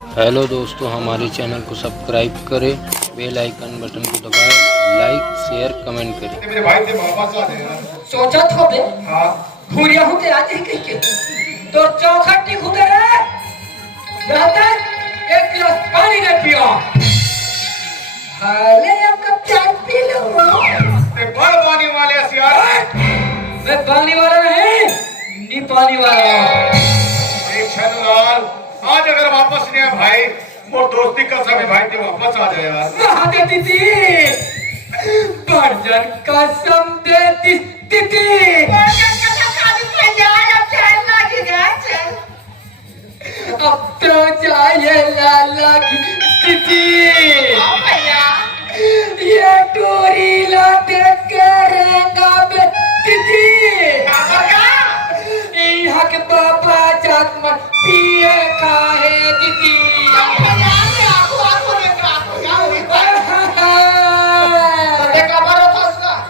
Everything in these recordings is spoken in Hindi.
हेलो दोस्तों, हमारे चैनल को सब्सक्राइब करें, बेल आइकन बटन को दबाएं, लाइक शेयर कमेंट करें। मेरे भाई थे वापस आ गए। सोचा था बे हाँ भूरिया हूँ के आज ही कह के तो चौखट टिक होते रहे यहाँ तक एक गिलास पानी नहीं पिया। हाले आपका प्यार पी लो। ते बड़ पानी वाले सियार मैं पानी वाला नहीं नी पानी वाला। एक छनलाल आज अगर वापस नहीं आया भाई मोर दोस्ती का समय भाई थे वापस आ जाए यार। वहाँ देती थी बर्जन कसम देती थी। अब तो जाए लाला की स्थिति। ये टोरी लाते करेंगा बेटी। यहाँ के पापा जागमन पिए खाए दीदी।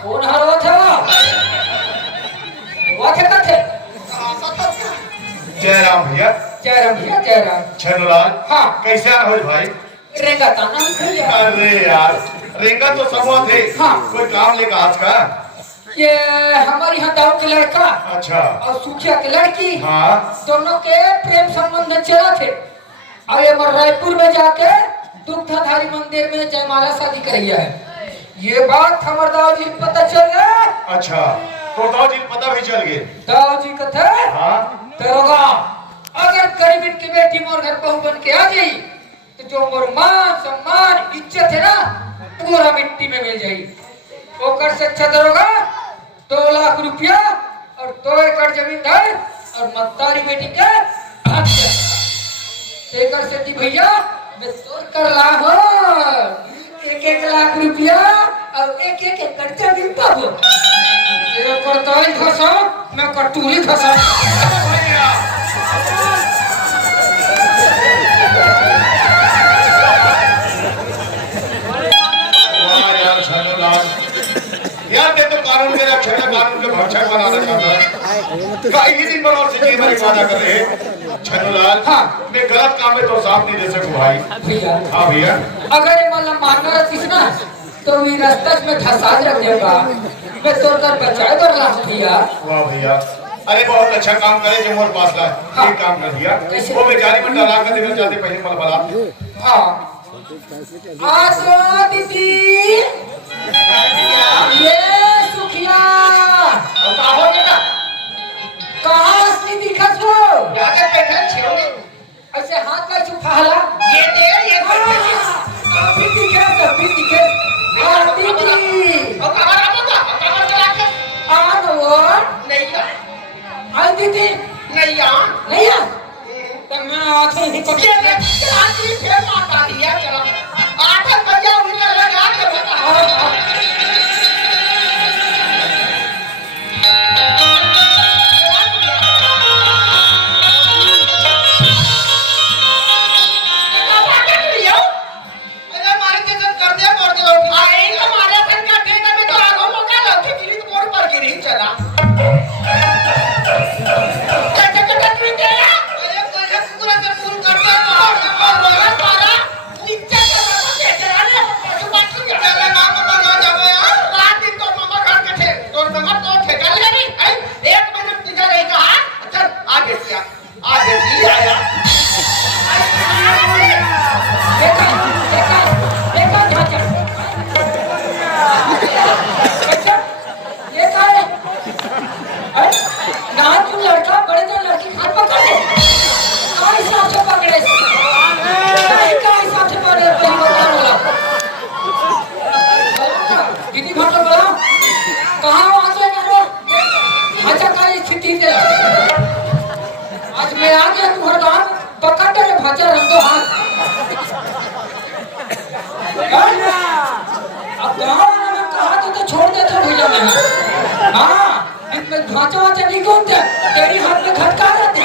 कौन हरो था? वो थे कथे? जयराम भैया जयराम भैया जयराम। छनलाल हाँ। कैसे हो भाई? रेंगा ताना खिया। अरे यार रेंगा तो समूह थे। हाँ। कोई काम लेकर आज का? ये हमारे यहाँ दाऊ के लड़का अच्छा और सुखिया की लड़की हाँ दोनों के प्रेम संबंध चला थे और ये रायपुर में जाके दुग्धाधारी मंदिर में जयमाला शादी करी है। ये बात हमारे दाऊ जी को पता चल गया। अच्छा तो दाऊ जी पता भी चल गए। दाऊ जी कथे हाँ दरोगा अगर गरीबन की बेटी मोर घर बहू बन के आ गई तो जो मोर मान सम्मान इज्जत है ना पूरा मिट्टी में मिल जाएगी। ओकर से अच्छा दरोगा 2 लाख रुपया और 2 एकड़ जमीन धर और मत्तारी बेटी के भाग से एकर से दी भैया मैं तो कर ला हो 1-1 लाख रुपया और 1-1 एकड़ जमीन पाबो। ये करताई खसा मैं कटूली खसा। यार छनलाल यार ते तो कानून के रक्षक कानून के भक्षक बनाना चाहता है। कई दिन बनौर से जीवन वादा कर रहे छनलाल। हाँ। मैं गलत काम में तो साथ नहीं दे सकूं भाई। भैया हाँ भैया अगर ये मतलब मानना रहती ना तो ये रास्ता में धसा रख देगा। मैं तो कर बचाए कर लास्ट भैया। वाह भैया अरे बहुत अच्छा काम करे जो मोर पास ला। हाँ। एक काम कर दिया कैसे? वो बेचारी में डाला कर देना चाहते पहले मत बता। हाँ आसरा दीदी ये सुखिया कहाँ असली दिखत हो? ऐसे हाथ का छुपाला अभी दिखे अभी दिखे दीदी आ वो आई दीदी नहीं आ तो मैं आंखें ही पकड़ आज मैं आ गया तुम्हारे गाँव पकड़ ले भाचा रंगो हाथ। अब गाँव में कहा तो छोड़ देते भैया मैं। हाँ इसमें भाचा वाचा नहीं घूमते तेरी हाथ में खटका रहते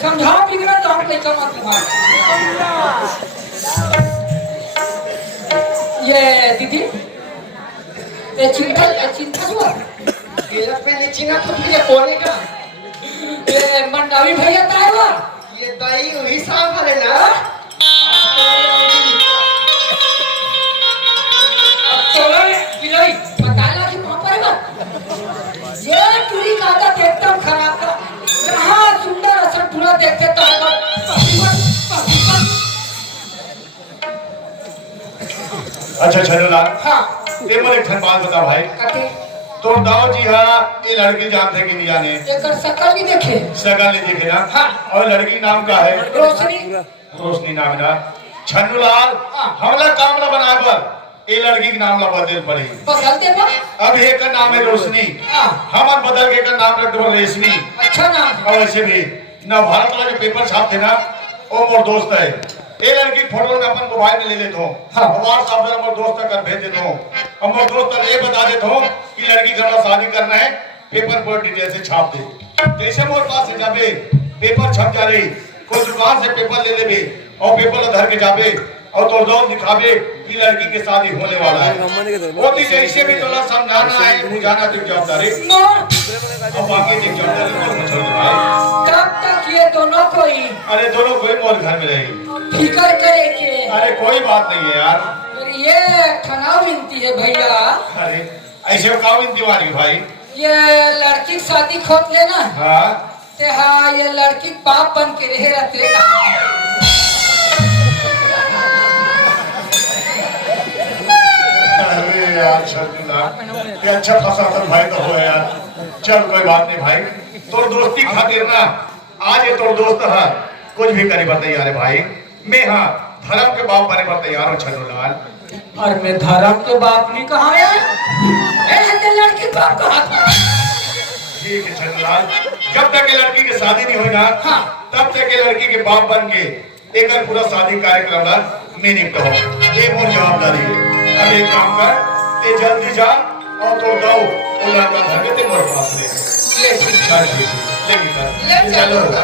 समझा बिगड़ा तो हम कैसा मत तुम्हारा। ये दीदी ये चिंता हुआ गिलक पे नीचे ना तो मुझे कोने का ये मंडावी भैया तावा ये दाई वही सांप है ना? बिलाई बताना कि वहां पर है ये टूरी का आदत एकदम खराब था। कहाँ सुंदर असर पूरा देखते तो अच्छा छनूलाल, हाँ ये मोर एक ठन बात बता भाई, कथे तो दाऊ जी हाँ ये लड़की जानते कि नहीं जाने? एकर शकल भी देखे शकल नहीं देखे ना? हाँ। और लड़की नाम का है? रोशनी रोशनी नाम है ना? छन्नूलाल, हाँ। हमला काम ना बनाकर ये लड़की के नाम ला बदल पड़ी। बदल दे बा अब एक का नाम है रोशनी, हाँ हम बदल के का नाम रख दो रेशमी। अच्छा नाम है। और वैसे भी ना भारत वाला जो पेपर छापते ना, वो मोर दोस्त है। ये लड़की फोटो में अपन मोबाइल में ले लेता हूँ, हाँ। व्हाट्सएप में मोर दोस्त तक भेज देता हूँ। और मोर दोस्त तक ये बता देता हूँ कि लड़की घर में शादी करना है, पेपर पर डिटेल से छाप दे। जैसे मोर पास से जाबे पेपर छप जा रही, कोई दुकान से पेपर ले लेबे और पेपर धर के जाबे और तो दौड़ दिखाबे कि लड़की की शादी होने वाला है। वो भी जैसे भी तोला समझाना है, बुझाना तो जवाबदारी और बाकी की जवाबदारी मोर में छोड़ दे भाई। तब तक ये दोनों कोई अरे दोनों कोई मोर घर में रहेगी। फिकर करे के अरे कोई बात नहीं है यार। फिर ये ठना विनती है भैया, अरे ऐसे काम इंतवारी भाई। ये लड़की की शादी खोद लेना हाँ ते हाँ ये लड़की बाप बन के रहे रहते। अरे यार छन्नूलाल, ये अच्छा खासा था भाई तो हो यार। चल कोई बात नहीं भाई, तो दोस्ती खातिर ना आज ये तो दोस्त है, कुछ भी करे पर तैयार है भाई। मैं हाँ धर्म के बाप बने पर तैयार हूँ छन्नूलाल। और मैं धर्म के बाप नहीं कहा है लड़की बाप कहा था। ठीक है छन्नूलाल, जब तक ये लड़की की शादी नहीं हुई ना, हाँ। तब तक ये लड़की के बाप बन के एक पूरा शादी कार्यक्रम ना मैं निपटा हूँ। ये मोर जवाबदारी है। अब एक काम कर, ते जल्दी जा और तो दो वो लड़का घर के ते मोर पास ले ले ठीक चल ठीक है, ले ले बेटा चलो। चलो।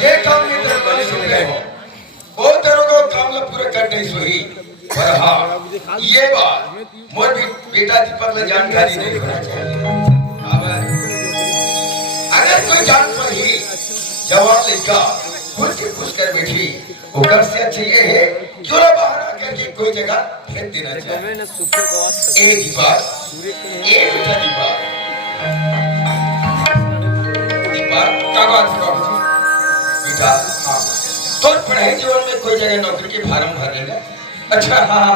ये काम नहीं तेरे को सुन रहे हो, वो तेरे को काम ला पूरा कर नहीं सोही। पर हाँ ये बात मोर भी बेटा दीपक ला जानकारी नहीं होना चाहिए। अब अगर कोई जान पर ही जवान लड़का खुद के खुश कर बैठी, ओकर से अच्छा ये है क्यों ना बहाना करके कोई जगह फेंक देना चाहिए। ए दीपक, ए बेटा दीपक, दीपक क्या बात है बाबूजी? बेटा हाँ, तो पढ़ाई जीवन में कोई जगह नौकरी के फार्म भरेगा? अच्छा हाँ,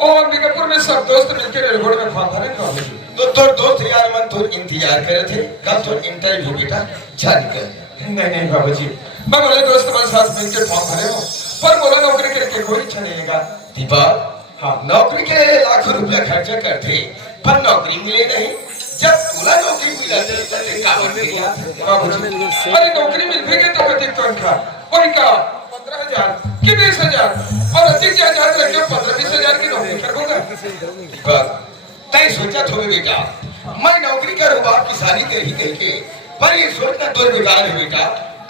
ओ अंबिकापुर में सब दोस्त मिलकर रेलगोड़ में फॉर्म भरेंगे। तो तोर दोस्त यार मन तो इंतजार करे थे, कल तो इंटरव्यू बेटा जा निकल। नहीं नहीं बाबूजी, मैं बोले दोस्त हमारे साथ मिलकर फॉर्म भरे हो, पर बोला नौकरी करके कोई इच्छा नहीं है। दीपक हाँ, नौकरी के लिए लाखों रुपया खर्चा करते पर नौकरी मिले नहीं। जब तुला नौकरी मिला तो काबर किया बाबूजी? अरे नौकरी मिल भी गई तो कभी तनखा वही का 15,000 कि 20,000 और अधिक ज्यादा लगे 15-20,000 की नौकरी करूंगा। दीपक तय सोचा थोड़े बेटा, मैं नौकरी करूँ बाप की शादी कर ही करके, पर ये सोचना तो बेकार है बेटा।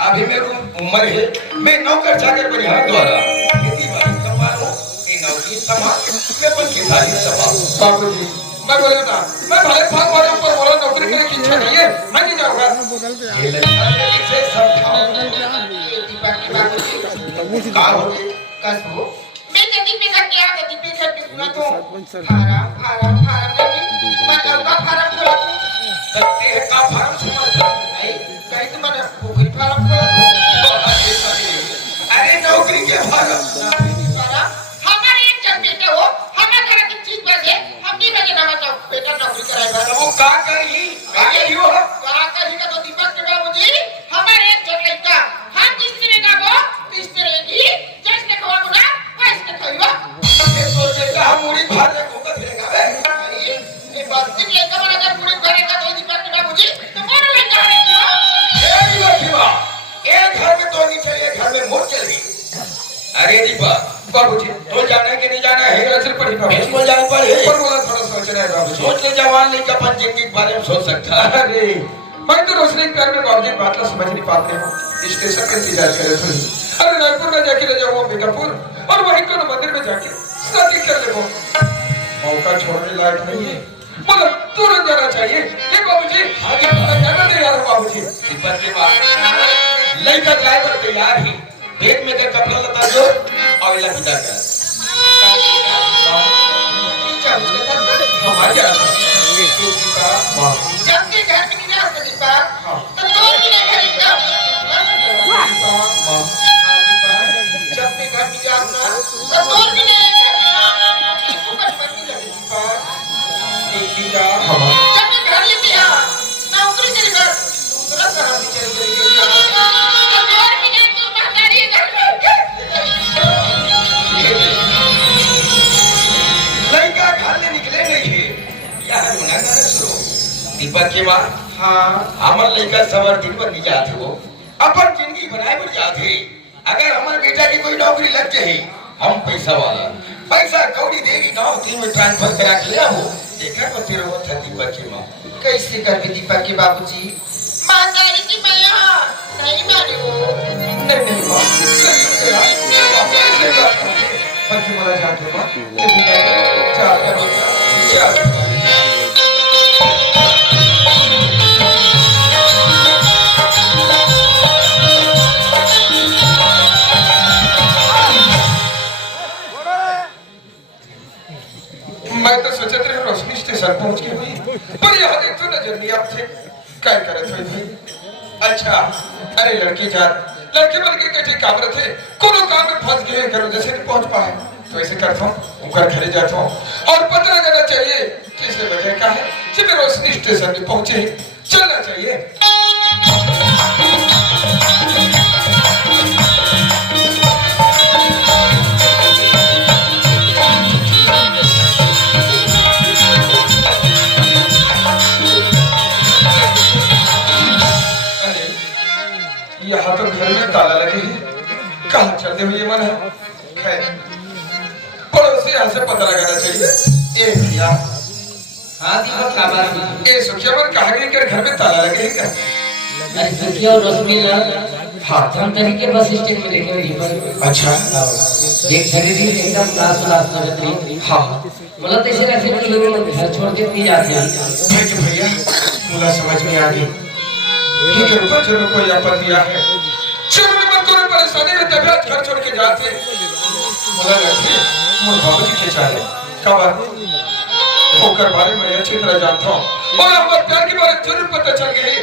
अभी मेरी उम्र है, मैं नौकर चाकर बनिहार द्वारा खेती बाड़ी संभालूं, ये नौकरी संभाल मैं अपन की शादी संभाल। बाबूजी मैं बोला ना, मैं भले फॉर्म भरे ऊपर बोला नौकरी करने की इच्छा नहीं है, मैं नहीं जाऊंगा। ये लड़का कैसे समझाऊं? दीपक की बाबूजी का होते कसबो मैं जल्दी पे करके आ गई पे घर पे सुना तो फारम नहीं मतलब का फारम खोला तू करते हैं का फार्म समझ नहीं कहीं तो मैंने पोखरी फारम खोला अरे नौकरी के फार्म फारम हमारे एक जन बेटा हो हमारे घर की चीज बजे हम की बजे ना बताओ बेटा नौकरी कराएगा तो वो का करी हो करा कहीं का तो दीपक के बाबूजी हमारे एक जन लड़का हम किस तरह का वो किस तरह की जैसे खवा बुना वैसे खइबा फिर सोचे का हम मुड़ी भार में घूमत रहेगा बे। ये बस्ती के लड़का वाला अगर पूरे करेगा तो दीपक के बाबूजी तो कौन लड़का है क्यों एक घर में तो नहीं चले, घर में मोर चल रही। अरे दीपक बाबूजी तो जाना है कि नहीं जाना है? असर पड़ी बिल्कुल जान पर है, पर बोला थोड़ा सोचना है बाबूजी। सोच ले जवान नहीं अपन जिंदगी के बारे में सोच सकता है। अरे मैं तो रोशनी के प्यार में बाबूजी बात ला समझ नहीं पाते हो। स्टेशन के इंतजार करे थे। अरे रायपुर में जाके ले जाओ अंबिकापुर और वहीं को मंदिर में जाके शादी कर ले। मौका छोड़ने लायक नहीं है, मतलब तुरंत जाना चाहिए। ये बाबूजी आगे जाना तैयार हो बाबूजी। दीपक के बाद लड़का ड्राइवर तैयार ही बैग में कर कपड़ा लता जो और इला पिता का हमारे यहाँ जब के घर में नहीं रह सकती पा तो दूर भी नहीं घर का जब के घर में जाना तो दूर भी नहीं रह सकती ऊपर पर नहीं लगती पा जब के घर लेते हैं नौकरी चली गई दूसरा शहर में चली गई तो दूर भी नहीं तो महंगाई घर में लड़का घर ले निकले नहीं है या होना का शुरू दीपक के बाद हाँ हमार लड़का सवर दिन पर नहीं जाते हो अपन जिंदगी बनाए पर जाते। अगर हमारे बेटा की कोई नौकरी लग जाए हम पैसा वाला पैसा कौड़ी देगी गांव 3 में ट्रांसफर करा के ले आओ। देखा को तेरा वो था दीपक की मां कैसे कर भी दीपक के बाबूजी महंगाई की मैं यहाँ नहीं मानी हो नहीं मां तेरा कैसे बात करते बच्चे बोला जाते मां चार चार मैं तो सोचा तेरे रोशनी स्टेशन पहुंच गई हुई पर यहाँ देख तो नजर नहीं आते क्या करे थे भाई। अच्छा अरे लड़की जात लड़के बन के कटे काम रहे कोनो काम में फंस गए करो जैसे नहीं पहुंच पाए तो ऐसे करता हूँ ऊपर घरे जाता हूँ और पता लगाना चाहिए किस वजह का है जब रोशनी स्टेशन में पहुंचे चलना चाहिए। यहाँ तो घर में ताला लगे है कहाँ चलते हुए मन है खैर पड़ोसी यहाँ से पता लगाना चाहिए। ए भैया हाँ दीपक का बात है। ए सुखिया मन कहाँ गई कर घर में ताला लगे है क्या? अरे सुखिया और रोशनी लाल हाँ हम तरीके बस स्टैंड में देखे दीपक अच्छा एक खरीदी एकदम क्लास नजर रही। हाँ मतलब ऐसे रहते कि लोग घर छोड़ के नहीं जाते हैं। ठीक है भैया मुझे समझ में आ गई ठीक है बच्चों को कोई आपत्ति है चलो मैं कोई परेशानी में तबियत घर छोड़ के जाते मुझे लगती है मुझे बाबूजी के चाहे कब होकर बारे में अच्छी तरह जानता हूँ और हमारे प्यार के बारे में जरूर पता चल गई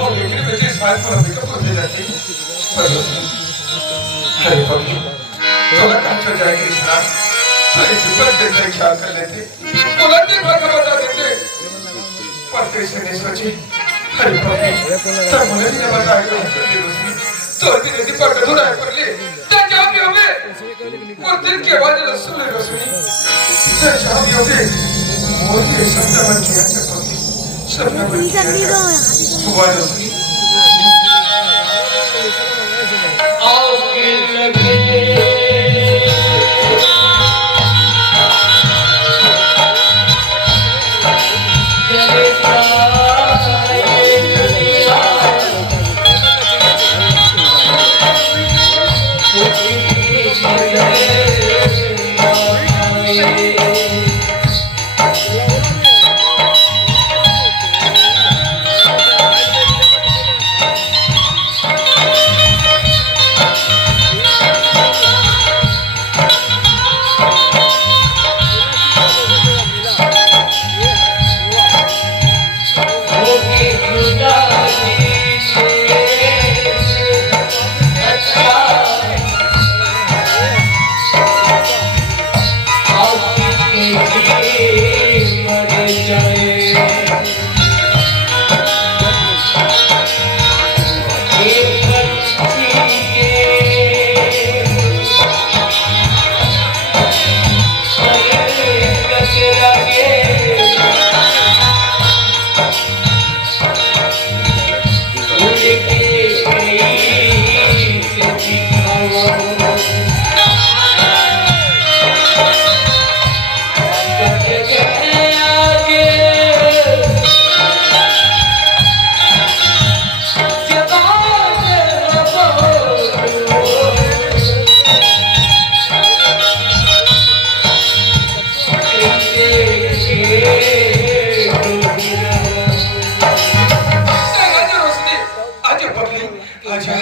और लेकिन मुझे शायद पर अभी कब दे जाती अरे बाबू तो लगा चल जाए कृष्णा तो इस पर देख ख्याल कर लेते बोला देख का बता देते पर कैसे नहीं सोची अरे बाबू तो मुझे भी बताया कि चलिए रोशनी तो भी नहीं पर धुरा है पर ले जा जाओ भी हमें और दिल के आवाज सुन ले रोशनी जा जाओ भी हमें और ये सपना बन गया सपना बन गया हुआ रोशनी आओ लगे आजा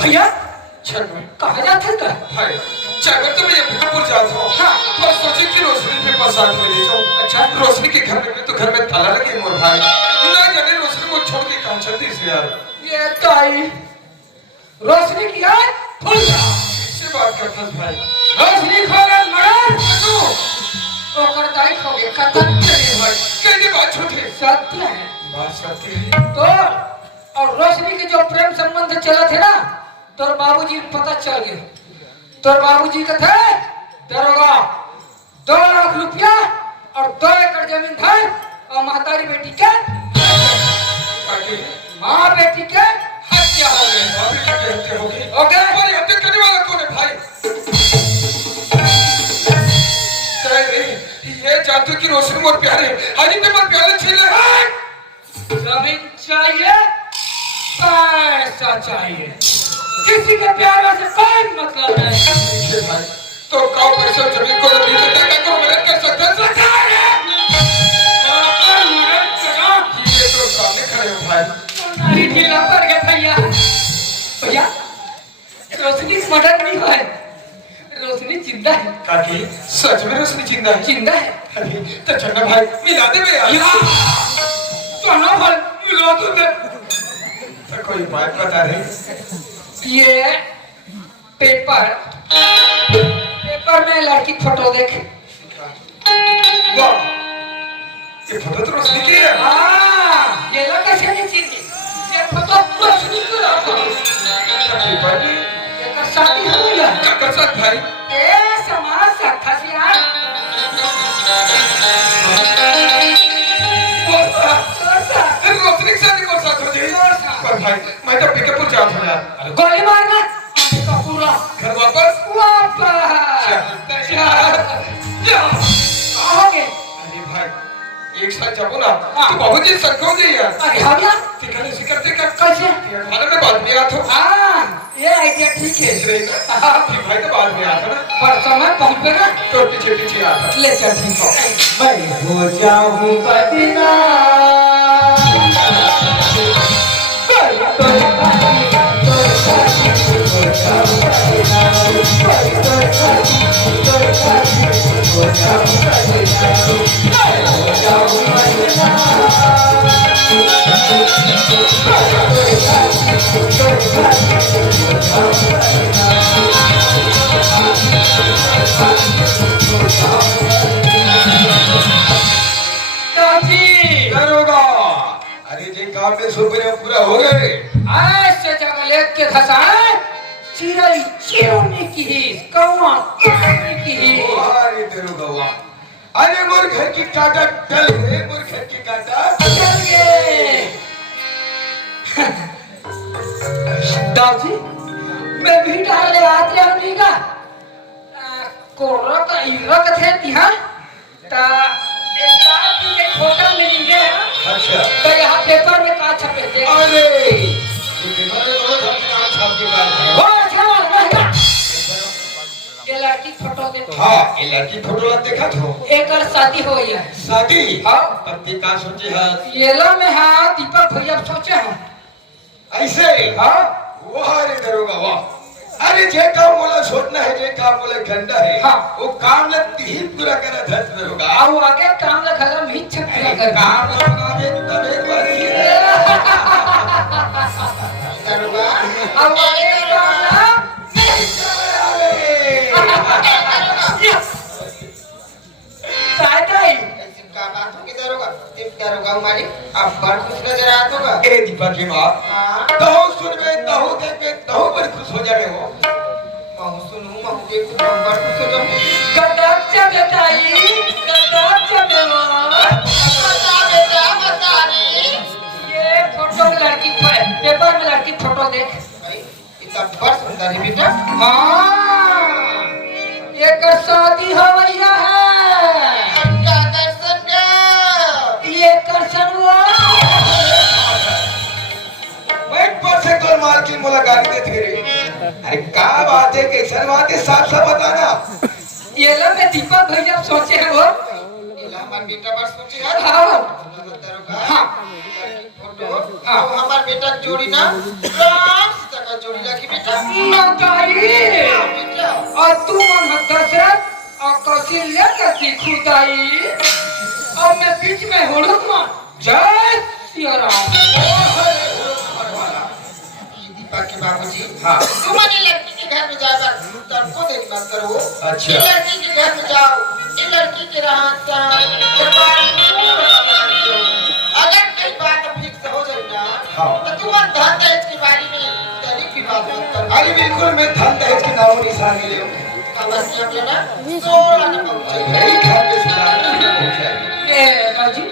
भैया छन कहाँ जाते का हाय चाहे तो मैं बीकापुर जा रहा हूँ हाँ पर सोचे कि रोशनी के पास साथ में ले जाऊँ अच्छा रोशनी के घर में तो घर में ताला लगे मोर भाई ना जाने रोशनी को छोड़ के कहाँ चलती इसलिए यार ये ताई रोशनी की याद भूल जा से बात करता भाई रोशनी खोले मरण ओ करताई खोगे खतन चली भाई कैसे बात छोटे सत्य है बात सत्य है तो और रोशनी के जो प्रेम संबंध चला थे ना तोर बाबूजी को पता चल गया तोर बाबूजी का थे दरोगा 2 लाख रुपया और 2 एकड़ जमीन था और महतारी बेटी के माँ बेटी के हत्या हो गई हत्या हो गई हो गए हत्या करने वाला कौन है भाई जानते हो कि रोशनी मोर प्यारे हाजी पे मोर प्यारे छीले जमीन चाहिए, पैसा चाहिए, किसी के प्यार से कोई मतलब नहीं। भाई तो काउ पैसा जमीन को नहीं देता क्या करो मदद कर सकते हैं सरकार ये तो सामने खड़े हो भाई नारी ढीला पड़ गया भैया। भैया रोशनी मर्डर नहीं हुआ है, रोशनी जिंदा है। काकी सच में रोशनी जिंदा है जिंदा है अरे तो चन्ना भाई मिला दे बे यार तो ना भाई मिला दो दे तो कोई बात बता रही ये पेपर में लड़की फोटो देख। वाह ये फोटो तो रोशनी की है हाँ ये लोग कैसे नहीं चीनी, ये फोटो रोशनी को रखो। पेपर में ये का शादी हो गया क्या कर सकता भाई ए समाज साथा से यार रोशनी के शादी को साथ हो जाए पर भाई मैं तो पिकअप जा रहा हूं गोली मारना का पूरा घर वापस आओगे। अरे भाई एक साथ जाओ ना तू बहुत ही संको दे यार अरे हाँ यार ठिकाने से करते कर कैसे खाने में बाद में आता हाँ ये आइडिया ठीक है फिर भाई तो बाद में आता ना पर समय पहुंचे ना तो पीछे पीछे आता ले चल ठीक हो। मैं हो जाऊं बदना दरोगा अरे जे काम में सुपरे पूरा हो गए ऐसे जंगल के खसाए चिड़ै चिड़ने की कौवा काटने की अरे दरोगा वाह अरे मोर घर की काटा टल गए मोर घर की काटा चल गए। दादी मैं भी डाले आते हमनी का कोरक इरक थे तिहा ता एक साथ के फोटो मिलेंगे अच्छा तो यहाँ पेपर में का छपे थे अरे ये पेपर में तो हम छाप के बात है वो अच्छा ये लड़की फोटो देखो हाँ ये लड़की फोटो ला देखा तो एक और शादी हो गया है। शादी हाँ पति का सोचे है ये लो में है दीपक भैया सोचे हैं ऐसे हाँ वाह रे दरोगा वाह अरे जे काम बोला सोचना है जे काम बोला गंदा है हाँ। वो काम ले ही पूरा करा था दरोगा आओ आगे काम ना खत्म ही छपरा कर काम लगावे तब एक बार ही दरोगा अब आगे काम ना साइकिल का बात होगी दरोगा दरोगा हमारी अब बार कुछ नजर आता होगा ए दीपक की माँ हाँ तहु सुनबे तहु देखे तहु पर खुश हो जावे हो महू सुनू महू देखू बार कुछ हो जाऊं कटक से बेटाई कटक से बेवा बता बेटा बता रे ये फोटो में लड़की पेपर में लड़की फोटो देख भाई इतना बड़ सुंदर है बेटा हाँ ये कर शादी हो गया है का दर्शन का ये कर सनवा बैठ पर से तोर मार की मुलाकात दे थे रे अरे का बात है कैसन बात है साफ साफ बताना ये लो में दीपक भैया सोचे हैं वो ये हमार बेटा बड़ सोची है हाँ दरोगा हाँ फोटो हाँ हमार बेटा जोड़ी ना राम सीता का जोड़ी रखी बेटा नौकरी बेटा और तू मन दशरथ और कौशल्या की खुदाई और मैं बीच में हुड़ुकमा जय सिया राम। दीपक के बाबूजी हाँ। तुम्हारी लड़की के घर में जाकर तनको देरी मत करो अच्छा। ये लड़की के घर में जाओ ये लड़की के अगर कई बात फिक्स हो जाए ना हाँ। तो तुम धन दहेज के बारे में तरीक की बात मत करो अरे बिल्कुल मैं धन दहेज के नामों निशान के लिए बस ये ना 16 न पहुंचे मेरी घर में सुधार पहुंचाएगी ये बाजी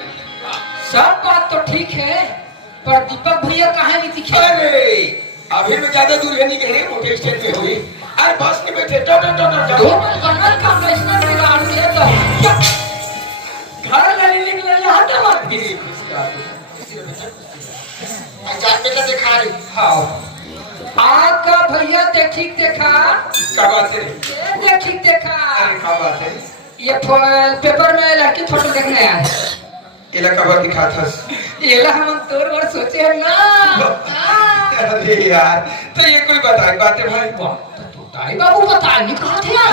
सब बात तो ठीक है पर दीपक भैया कहाँ नहीं दिखे। अरे अभी में ज्यादा दूर है नहीं कह रही मोटे स्टेट में हुई आज बस में बैठे टो टो टो टो दोनों गलत काम इसमें बिगाड़ दिया तो हाँ आपका भैया देखी देखा, क्या बात है? ये देखी देखा, अरे क्या बात है? ये पेपर में लड़की फोटो देखने आया है। ये लड़का बात दिखा था। ये ला हम तोर बार सोचे हैं ना। अरे यार, तो ये कोई बताई बातें भाई। ताई बाबू बताए नहीं कहा थे यार।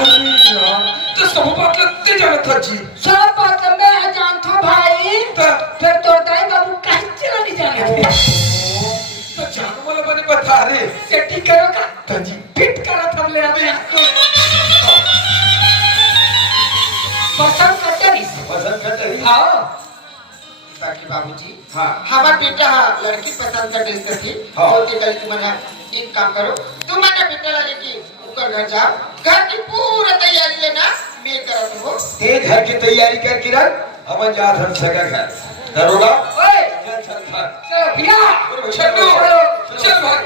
तो सब बात लगते जाना था जी। सब बात मैं जानता हूँ भाई। तो फिर तो ताई बाबू कहीं चला नहीं जाने थे। तो जानू वाला बने बता रहे। सेटिंग करो का? तो जी फिट करा था ले आते हैं। पसंद करते नहीं। पसंद करते ही हाँ। ताकि बाबूजी हाँ हमार बेटा लड़की पसंद कर देते थी हाँ। तो ते कल की मना एक काम करो तुम माने बेटा लड़की ऊपर घर जाओ घर की पूरा तैयारी लेना मैं करा दूंगा ते घर की तैयारी कर किरण हम जा धन सगा घर दरोगा ओए, चल चल चल चलो भैया। चलो चल भाई।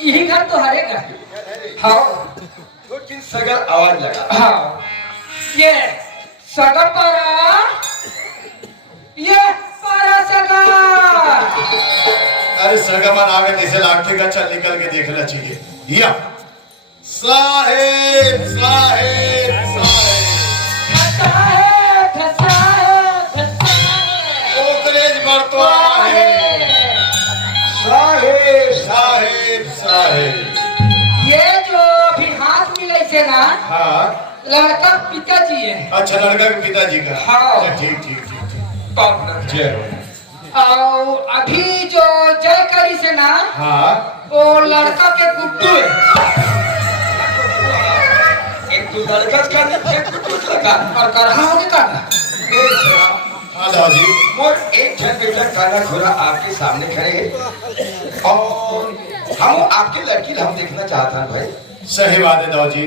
यही घर तो हरेगा। हाँ दो तीन सगल आवाज लगा हाँ। ये सगा पारा, ये पारा सगा। अरे सरगमन आगे जैसे लागते का चल निकल के देखना चाहिए। या साहेब साहेब साहेब धसा है, धसा है, धसा है। ओकरेज बढ़तो आहे साहेब साहेब साहेब। ये जो अभी हाथ मिले से ना, हाँ लड़का पिताजी है। अच्छा लड़का के पिताजी का। हाँ। अच्छा, ठीक ठीक ठीक बाप ना जय हो। और अभी जो जय करी से ना, हाँ वो लड़का के गुड्डू है। एक तो लड़का का एक कुछ लगा और करहा होने का। हाँ दादी और एक जन बेटा काला घोड़ा आपके सामने खड़े हैं और हम आपकी लड़की हम देखना चाहता हूं भाई। सही बात है दाऊ जी।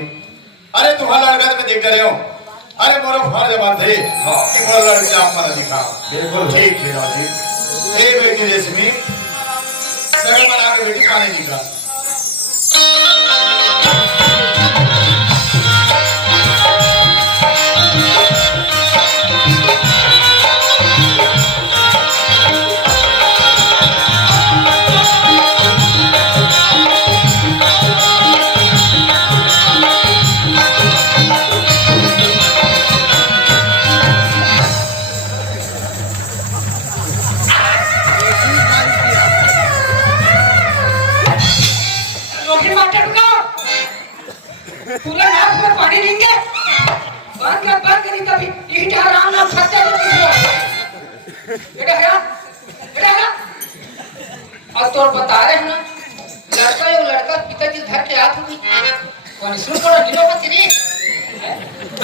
अरे तुम्हारा लड़का तो देख रहे हो। अरे मोरा फर्ज बात है कि मोरा लड़का आप मना दिखा। बिल्कुल। ठीक है दाऊ जी। ए बेटी रेशमी सगल बना के बेटी पानी निकाल। रोटी मार्केट को पूरा नाक में पानी लेंगे। बंद कर नहीं कभी ईट आराम ना फटते नहीं बेटा है और तो बता रहे हैं ना लड़का पिताजी घर के हाथ में कौन शुरू करो हिलो मत रे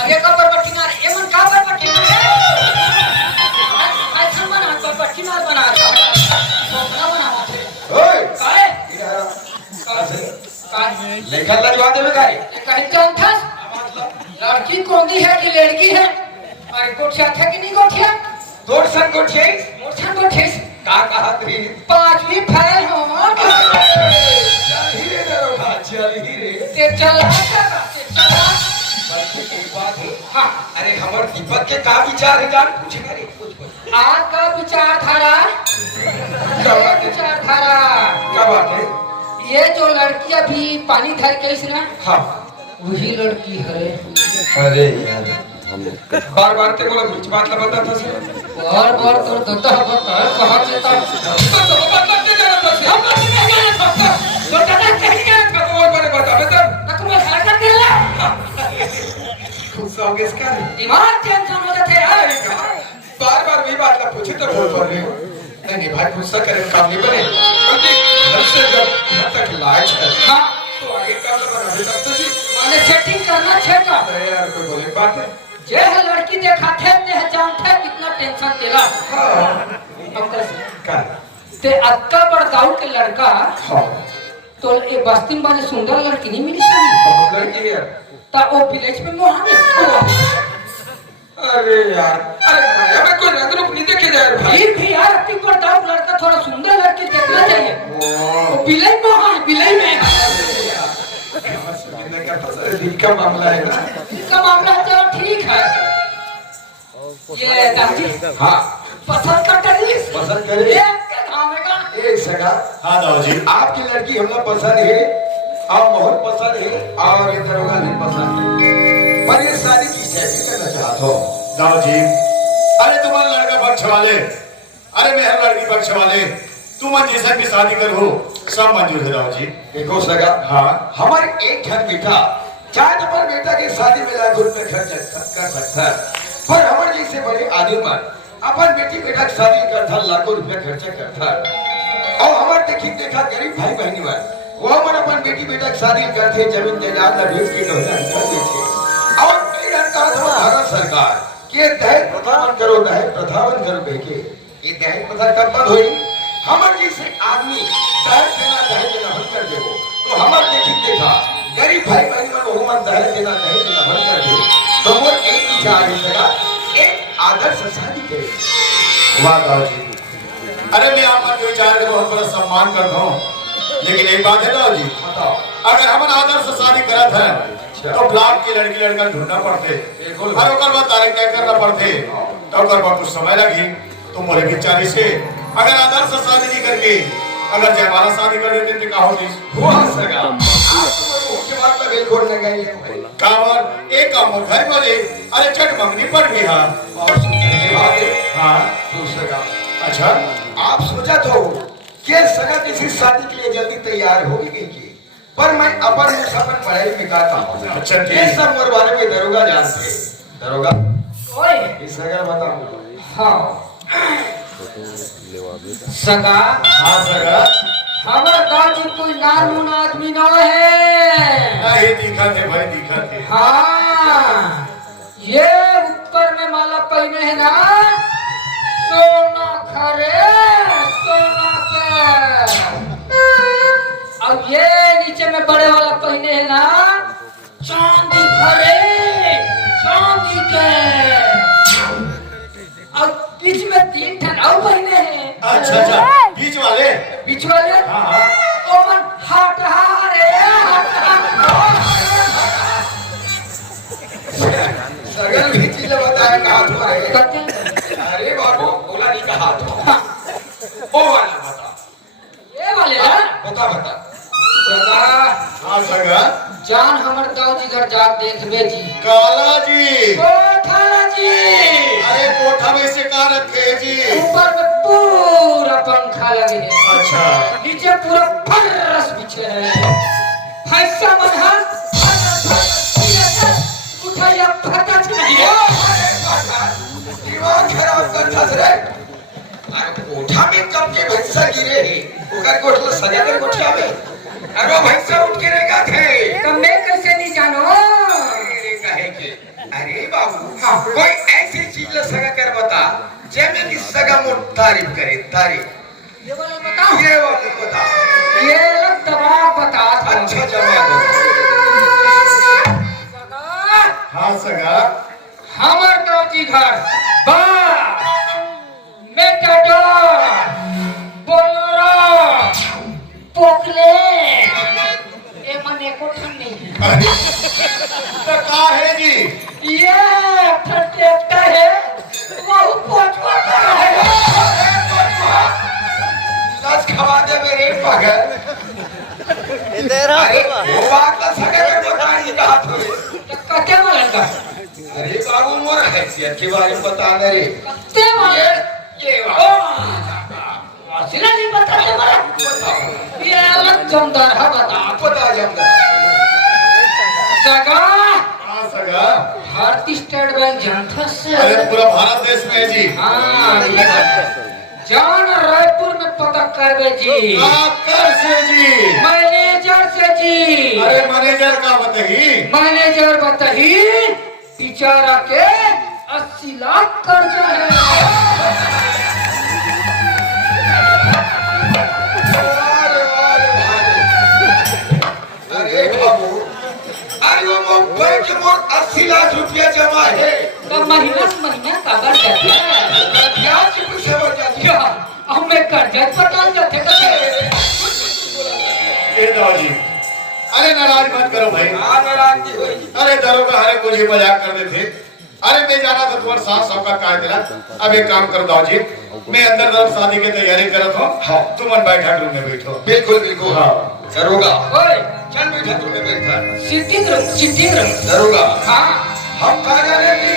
आगे का पर पट्टी मार एमन का पर पट्टी मार आज हम बना पर पट्टी मार बना सोना बना ओए काहे लेखन लगवा देवे गाय कहीं कौन था लड़की कौन है कि लड़की है और गोठिया था कि नहीं गोठिया तोड़ सन को छे मोठा गोठे का कहा थी पांचवी फैल हो हीरे दरोगा चल हीरे ते चला बल्कि एक बात है हाँ अरे हमर दीपक के का विचार है जान पूछेगा रे कुछ आज का विचारधारा क्या बात है ये जो लड़की अभी पानी धर के इसने हाँ वही लड़की है। अरे यार बार बार ते बोला कुछ बात बताता था सर बार बार तो दत्ता बता कहां से था तो बताते जाना था हम लोग नहीं जाने सकता तो दादा कहीं गया मैं और बारे बता बेटा ना तुम हरकत कर ले खुद से आगे इसका दिमाग टेंशन हो जाते हैं बार बार वही बात ना पूछे तो बोल पा रहे हो नहीं भाई गुस्सा करे काम नहीं बने क्योंकि घर से जब घर तक लायक है हाँ तो आगे काम तो बना बेटा तो जी मैंने सेटिंग करना चाहिए अरे यार कोई बोले बात है जे है लड़की देखा थे ते है जानते कितना टेंशन तेला अंकल से का ते अक्का बड़ गांव के लड़का हाँ तो ये बस्ती में बड़े सुंदर लड़की नहीं मिली सही बहुत लड़की है ता वो विलेज में मोहानी अरे यार अरे भाई मैं कोई रंग रूप नहीं देखे जा रहा भाई फिर भी यार अपनी पर गांव लड़का थोड़ा सुंदर लड़की देखना चाहिए वो विलेज मोहानी विलेज में दिल का मामला है ना इसका मामला चलो ठीक है ये दादी हाँ पसंद कर रही पसंद करे एक के धामेगा ए सगा हाँ दाऊ जी आपकी लड़की हमला पसंद है और मोहन पसंद है और ये दरोगा भी पसंद है पर ये शादी किस टाइप की करना चाहते हो दाऊ जी अरे तुम्हारा लड़का पक्ष वाले अरे मेहर लड़की पक्ष वाले तुम जैसा की शादी करो सब मंजूर है दाऊ जी। देखो सगा हाँ हमारे एक घर बेटा चाहे तो पर बेटा के शादी में लाख रुपए खर्च कर सकता है पर हमारे जैसे बड़े आदमी पर अपन बेटी बेटा की शादी करता लाखों रुपया खर्चा करता और हमारे देखी देखा गरीब भाई बहनी में वो हम अपन बेटी बेटा की शादी करते जमीन जायदाद न बेच के कर देते और भारत सरकार के दहेज प्रथा बंद करो दहेज प्रथा बंद करो बेके ये दहेज प्रथा कब बंद हुई हमारे जैसे आदमी दहेज देना बंद कर दे तो हमारे देखी देखा गरीब भाई बहनी में बहुमत दहेज देना बंद कर दे तो वो एक विचार है एक आदर्श शादी करे वाह दाऊ जी अरे मैं आपका विचार का बहुत बड़ा सम्मान करता हूँ लेकिन एक बात है दाऊ जी बताओ अगर हम आदर्श शादी करत है तो ब्लॉक की लड़की लड़का ढूंढना पड़ते और ओकर बाद तारीख तय करना पड़ते तो ओकर बाद कुछ समय लगी तो मोरे की 40 से अगर आदर्श शादी नहीं करके अगर जयमाला शादी कर देते तो क्या होती हुआ सगा के बाद में बिल्कुल न गई है कावर एक काम घर वाले अरे चट मंगनी पर भी हाँ और सुनने के बाद हाँ तो सगा अच्छा आप सोचा तो कि सगा किसी शादी के लिए जल्दी तैयार हो गई की पर मैं अपन मुसाफिर पढ़ाई में कहता हूँ अच्छा, ठीक। ये सब मोर बारे में दरोगा जानते दरोगा ओए इस सगा बताओ हाँ सगा हाँ सगा हमार दादी कोई नारमुन आदमी न है नहीं दिखा थे भाई दिखा थे हाँ ये ऊपर में माला पहने है ना सोना खरे सोना के अब ये नीचे में बड़े वाला पहने है ना चांदी खरे चांदी के अब बीच में 3 ठन और पहने हैं अच्छा अच्छा बीच वाले बीच वाले हाँ हाँ ओमन हट रे सगल भी चीज बताया कहा तो रहे कहते अरे बाबू बोला नहीं कहा तो ओ वाला बता ये वाले ना बता बता सगा हाँ सगा जान हमर दाऊ जी घर जाग देखबे जी काला जी कोठाला जी अरे कोठा में से का रखे जी ऊपर में पूरा पंखा लगे है अच्छा नीचे पूरा फर्रस बिछे है फैसा मनहर उठाया फटा नहीं दिमाग खराब करता रे अरे कोठा में कब के भैंसा गिरे है ओकर कोठला सजा कर कोठिया में अरे वो भैंसा उठ के रहेगा थे तो मैं कैसे नहीं जानो अरे कहे के अरे बाबू कोई ऐसी चीज ल सगा कर बता जेमे की सगा मोट तारीफ करे तारीफ ये वाला बताओ ये वाली बता ये लोग दबाव बता था अच्छा जवाब सगा हाँ सगा हमर दाऊ जी घर बा मेटाडोर बोलेरो पोकले ए मने को ठन नहीं है अरे तो का है जी ये ट्रैक्टर है वो पोटवा है लाश खवा दे मेरे पगल अरे वो बात तो सगा कर बता नहीं कहा तो कते वाला का अरे बाबू मोर हैसियत के बारे में बता दे रे कते वाला ये सिला नहीं बताते वाला ये अलग जमदार है बता पता जमदा सगा हाँ सगा भारतीय स्टेट बैंक जानता से अरे पूरा भारत देश में है जी हाँ जान रायपुर में पता करबे जी कर से जी मैनेजर से जी अरे मैनेजर का बताइए मैनेजर बताही बेचारा के 80 लाख कर्जा है। अरे बाबू, अरे वो मुंबई के मोर 80 लाख रुपया जमा है। तो महीना से महीना कागज जाते हैं क्या चीज से बच जाती क्या हमें कर्जा पटाल जाते कते। ए दाऊजी, अरे नाराज मत करो भाई। हाँ नाराज हुई। अरे दरोगा हरे कुछ ही मजाक कर रहे थे। अरे मैं जाना था तुम्हारे साथ सबका कहा दिला। अब एक काम करो दाऊजी, मैं अंदर तरफ शादी की तैयारी करत हूँ। हाँ तुम बैठा रूम में बैठो। बिल्कुल बिल्कुल। हाँ दरोगा ओए चल बैठा तू में बैठा। सिटिंग रूम दरोगा हाँ हम कहा जाने की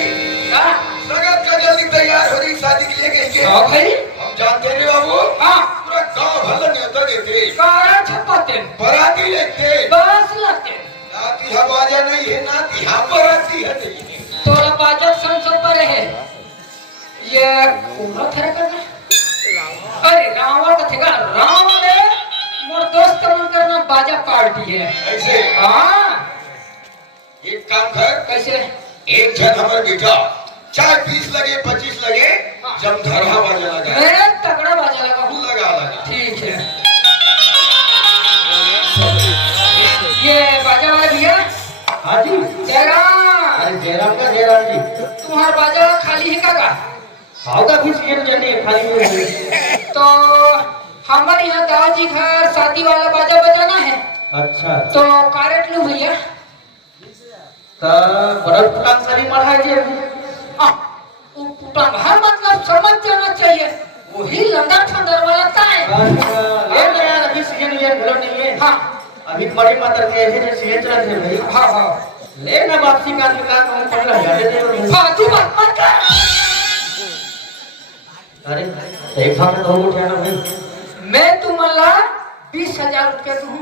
हाँ सगत का जल्दी तैयार हो रही शादी के लिए के हाँ भाई हम जानते हैं बाबू। हाँ पूरा गांव भला न्योता देते कारा छपाते बराती लेते बस लगते नाती हवाजा नहीं है नाती हम बराती है नहीं है। तोरा बाजत संसद पर है ये कोना थरा करना। अरे रावण का थेगा रावण में मोर दोस्त मन करना बाजा पार्टी है ऐसे हाँ एक काम कर कैसे एक जन हमारे बेटा चाहे 20 लगे 25 लगे जब धरहा बाजा लगा मैं तगड़ा बाजा लगा हूँ लगा लगा ठीक है ये बाजा वाला भैया हाँ जी। जयराम अरे जयराम का जयराम जी। तुम्हारा बाजा खाली है काका हाउ का फिर सीजन जाने खाली हुए हैं। तो हमारे यहाँ दादाजी घर शादी वाला बाजा बजाना है अच्छा तो कारेट लो भैया तो बड़ा पुरान सारी मढ़ा जी अभी। वो पुटान हर मतलब समझ जाना चाहिए वही लंदन ठंडर वाला है अच्छा ले ना यार अभी सीजन ये भलो नहीं है। हाँ अभी बड़ी मात्रा के ऐसे सीजन चला थे भाई। हाँ हाँ ले ना वापसी का निकाल हम 15,000 दे दे। फालतू बात मत कर अरे एक हाथ में दो उठा ना भाई। मैं तुम्हारा 20,000 रुपया दूँ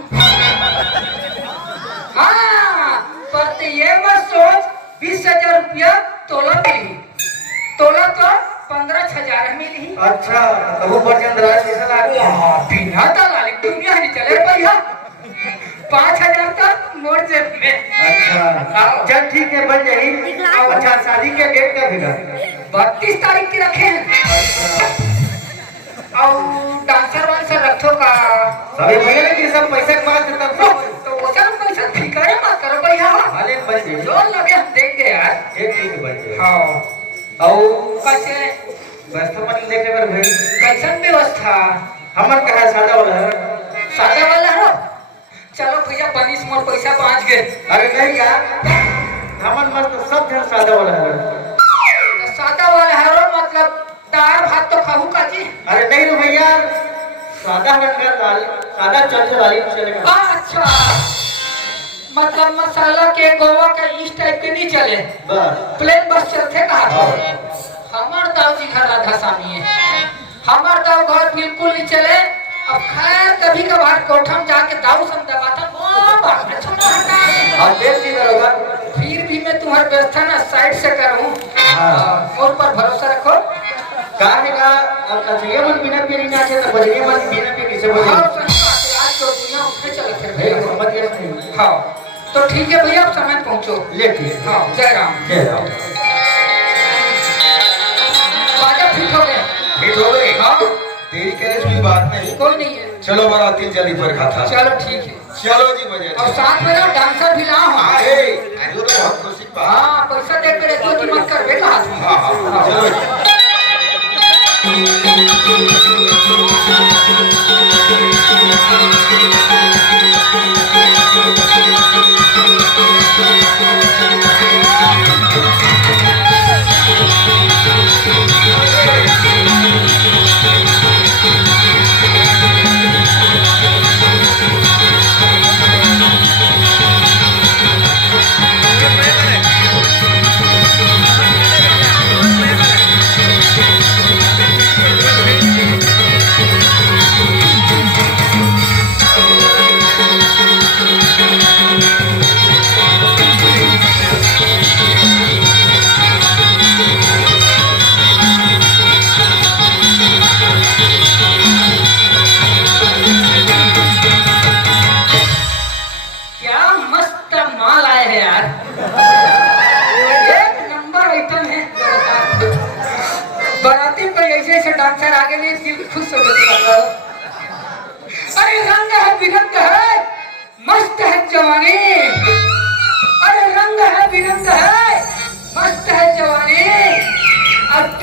हाँ पर तो ये मत सोच 20,000 रुपया तोला मिली तोला तो 15,000 मिली। अच्छा अब वो बर्तन दराज कैसा लगा। बिना दलाली दुनिया नहीं चले भैया 5,000 तक मोड़ जेब में। अच्छा चल ठीक है बन जाएगी। अच्छा शादी के डेट का भी 32 तारीख की रखे हैं और डांसर वांसर रखो का अबे भैया लेकिन सब पैसा कमा देता तो वो सब पैसा फिकर मत करो भैया हाले बन जाएगी। जो लगे हम देंगे यार एक ठीक बन जाएगी। हाँ और कैसे व्यवस्था पानी लेके कर भाई कैसन व्यवस्था हमर कहा सादा वाला है। सादा वाला हो चलो भैया 22 मोर पैसा पहुंच गए। अरे नहीं का हमर मस्त सब जन सादा वाला है। तो सादा वाला है मतलब दाल भात तो खाऊ का जी। अरे नहीं रो भैया सादा रंगा दाल सादा चल वाली चलेगा। अच्छा मतलब मसाला के गोवा का इस टाइप के नहीं चले बस प्लेन बस चलते कहा हमार दाऊ जी घर राधा स्वामी है हमार दाऊ घर बिल्कुल नहीं चले। अब खैर कभी कभार कोठम जाके दाऊ सम दबाता और देख दी करोगा। फिर भी मैं तुम्हारी व्यवस्था ना साइड से करूँ और पर भरोसा रखो। कहा का अब कचरिया मन बिना पी नहीं आते तो बजरिया मन बिना पी कैसे बोले। हाँ सही बात है आज तो दुनिया उसमें चलते है भाई भैया। समझ गए नहीं। हाँ तो ठीक है भैया आप समय पहुँचो। ले ठीक हाँ जय राम। जय राम। बाजा फिट हो गए। फिट हो गई। हाँ तेरी करे कोई बात नहीं। कोई नहीं है चलो बाराती जल्दी पर खाता। चलो ठीक है चलो जी बजे और साथ में ना डांसर भी लाओ। हाँ अरे जो तो बहुत खुशी की बात। हाँ पैसा दे कर तो की मत कर बेटा हाथ में। हाँ हाँ चलो जी।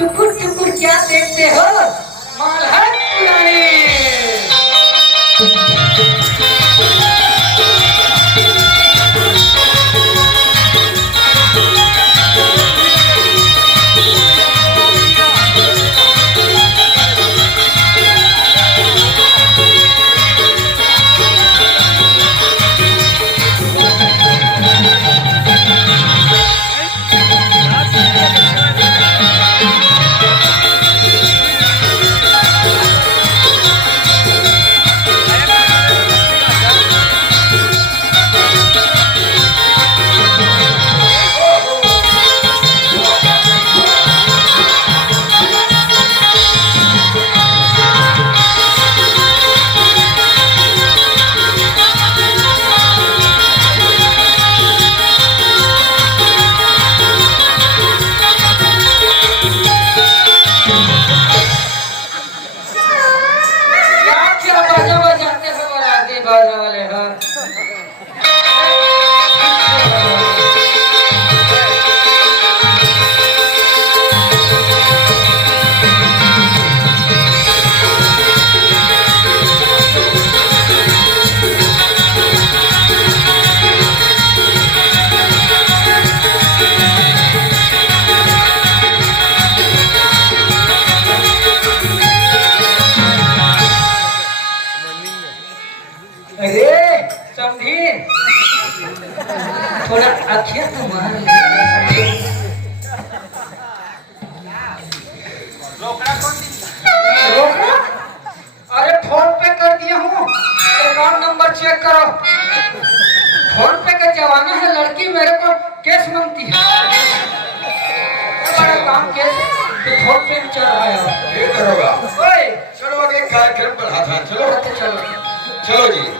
टुकुर क्या देखते हो? माल है पुरानी। क्या बाजा बजाते हो बराती बाजा वाले हो? अरे समझी थोड़ा आखिर तो मार ले। रोकड़ा? अरे फोन पे कर दिया हूँ, अकाउंट नंबर चेक करो। फोन पे का जमाना है, लड़की मेरे को केस मांगती है। बड़ा काम केस फोन पे चल रहा है। ये करोगा ओए चलो आगे कार्यक्रम बढ़ा था। चलो चलो चलो जी।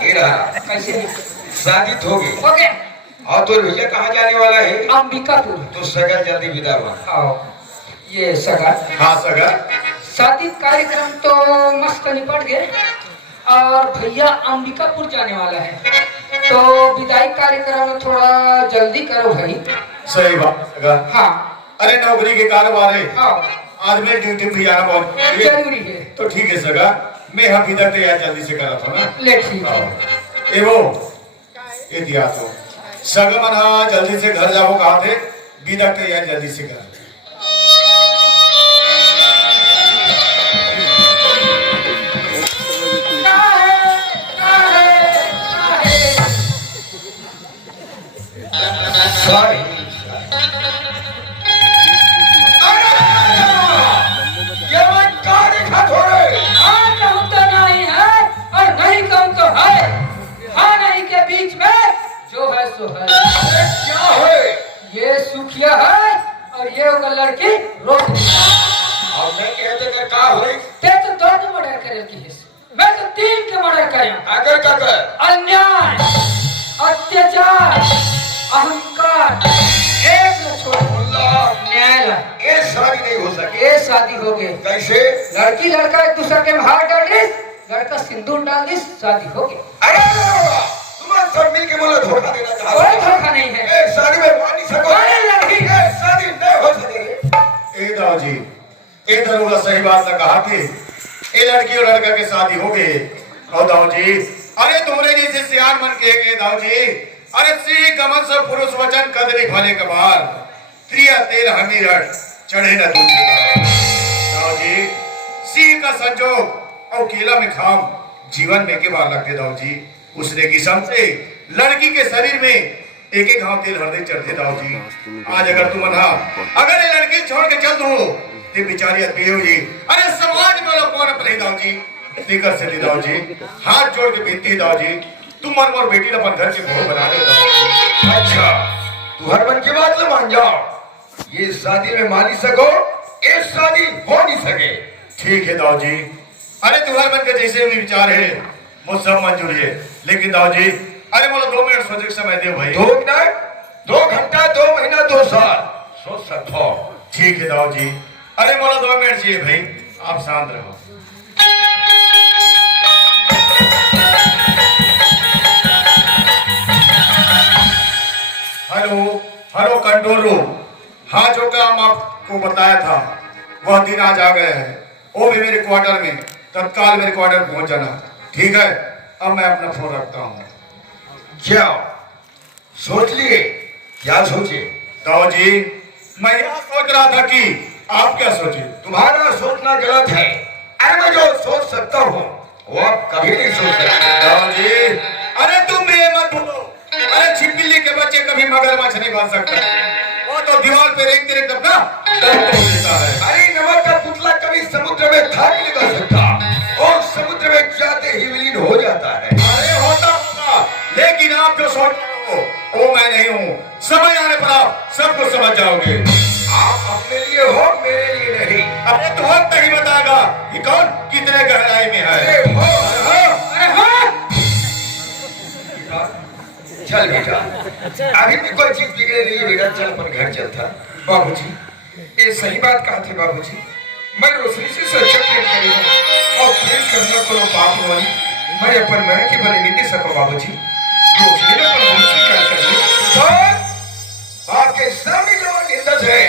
ये रहा कैसे शादी हो गई। ओके और तो भैया कहाँ जाने वाला है? अंबिकापुर। तो सगल जल्दी विदा हुआ। आओ ये सगा हाँ सगा शादी कार्यक्रम तो मस्त निपट गए और भैया अंबिकापुर जाने वाला है, तो विदाई कार्यक्रम थोड़ा जल्दी करो भाई। सही बात सगा। हाँ अरे नौकरी के कारोबार है, हाँ आज मैं ड्यूटी भी जाना बहुत जरूरी है। तो ठीक है सगा, मैं हम इधर तैयार जल्दी से करा था ना। ले ठीक है। ए वो ये दिया तो सगा मना जल्दी से घर जाओ, कहा थे विदा तैयार जल्दी से कर। सॉरी ये मैं कहाँ देखा थोड़े? हाँ कहूँ तो नहीं है और नहीं कहूँ तो है, हाँ नहीं के बीच में जो है सो है। अरे क्या है? ये सुखिया है और ये होगा लड़की रोटी। और मैं कहते कि का होई? ते तो दोनों मर्डर करे की है, मैं तो 3 के मर्डर करे। अगर का कर अन्याय, अत्याचार, अहंकार, एक न छोड़ न्याय ला। ये शादी नहीं हो सके। ये शादी हो गई। कैसे? लड़की लड़का एक दूसरे के हाथ डाल दी, लड़का सिंदूर डाल दी, शादी हो गई। अरे तुम सब मिल के मुझे धोखा देना चाहते हो? कोई धोखा नहीं है। ए शादी में मान नहीं सको। अरे लड़की ए शादी नहीं हो सके। ए दाऊ जी, ए दरोगा सही बात ना कहा कि ये लड़की और लड़का की शादी हो गई। और दाऊ जी अरे तुमरे जैसे सियान मन के गए दाऊ जी। अरे श्री कमल से पुरुष वचन कदली फले कबार, त्रिया तेल हमी रट चढ़े न दूसरे दाऊ जी। सी का संजोग और केला में खाम जीवन में के बार लगते दाऊ जी। उसने की समझे लड़की के शरीर में एक एक घाव तेल हृदय चढ़ते दाऊ जी। आज अगर तुम अगर ये लड़की छोड़ के चल दो ते बेचारी अतियो जी। अरे समाज में लोग कौन अपने दाऊ जी निकर से दाऊ जी। हाथ जोड़ के बेनती दाऊ जी, तुम मन और बेटी अपन घर के बहू बना दे दाऊ जी। अच्छा तू हर मन की बात न मान जाओ, ये शादी में मान ही सको, ये शादी हो नहीं सके। ठीक है दाऊ जी। अरे तुम्हारे मन के जैसे भी विचार है वो सब मंजूर है, लेकिन दाऊ जी अरे बोलो 2 मिनट सोचने का समय दे भाई। 2 मिनट, 2 घंटा, 2 महीना, 2 साल सोच सकते हो। ठीक है दाऊ जी। अरे बोलो 2 मिनट चाहिए भाई, आप शांत रहो। Hello hello control room. हाँ जो काम आपको बताया था वह दिन आज आ गया है। वो भी मेरे क्वार्टर में, तत्काल मेरे क्वार्टर पहुंच जाना। ठीक है, अब मैं अपना फोन रखता हूँ। जाओ सोच लिए। क्या सोचे दाऊ जी? मैं यह सोच रहा था कि आप क्या सोचे। तुम्हारा सोचना गलत है। अरे मैं जो सोच सकता हूँ वो आप कभी नहीं सोच सकते। दाऊ जी अरे तुम ये मत बोलो। अरे छिपकली के बच्चे कभी मगरमच्छ नहीं बन सकते। वो तो दीवार पे रेंगते रेंगते ना दर्द हो देता है। अरे नमक का पुतला कभी समुद्र में था नहीं लगा सकता और समुद्र में जाते ही विलीन हो जाता है। अरे होता होगा, लेकिन आप जो सोच रहे हो वो मैं नहीं हूँ। समय आने पर आप सब कुछ समझ जाओगे। आप अपने लिए हो, मेरे लिए नहीं। अरे तो वक्त नहीं बताएगा कि कौन कितने गहराई में है। अरे हो, अरे हाँ चल बेटा, अभी भी कोई चीज बिगड़े नहीं है बेटा, चल अपन घर चलता। बाबूजी ये सही बात कहा थे बाबूजी। मैं रोशनी से सच्चा प्रेम करी हूँ और प्रेम करना कोनो पाप नहीं। मैं अपन मन की भले नहीं दे सको बाबूजी। रोशनी ने अपन मन से क्या कर लिया। बाप के सामने जवान हिंदस है,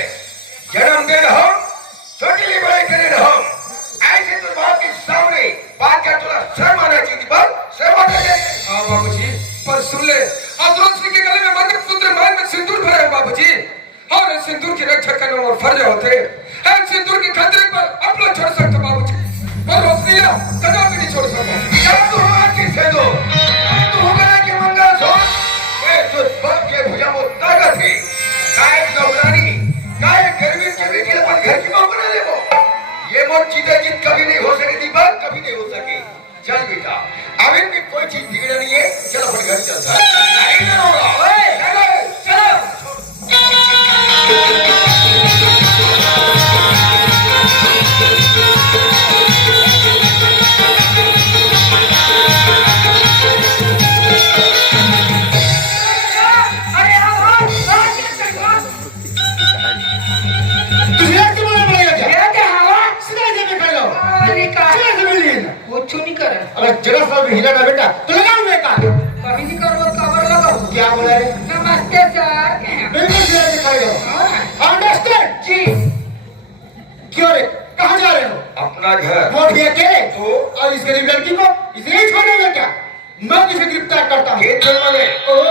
जन्मदिन हम छोटी बड़ाई करे हम। ऐसे तो बाप के सामने बात का थोड़ा शर्म आना चाहिए। बात शर्म आना चाहिए। हाँ बाबूजी, पर सुन ले, आज रोशनी के गले में मंगलसूत्र मांग में सिंदूर भरा है बाबूजी। और इस सिंदूर की रक्षा करना और फर्ज होते। इस सिंदूर के खतरे पर अपना छोड़ सकते बाबूजी, पर रोशनी ला कदम भी नहीं छोड़ सकता। जब तू हमारे किसे दो, तू हमारा के मंगल सो। ये जो बाप के भुजा में ताकत है, काय नौकरानी, काय गर्मी के बेटी अपन घर की बहू बना ले वो। ये मोर जीते जीत कभी नहीं हो सके, दीपक कभी नहीं हो सके। चल बेटा, अभी भी कोई चीज बिगड़ नहीं है, चलो अपन घर चलता है। नहीं ना होगा। ओए, चलो। कुछ नहीं करे। अगर जरा सा भी हिला ना बेटा तो लगाऊंगा का। कभी नहीं करो खबर लगाओ। क्या बोला रे? नमस्ते सर। बिल्कुल सीधा दिखाई दो। अंडरस्टैंड जी। क्यों रे, कहाँ जा रहे हो? अपना घर। वोट दिया के तो और इस गरीब लड़की को इसे नहीं छोड़ेंगे क्या? मैं इसे गिरफ्तार करता हूँ। एक जुर्म में। ओह,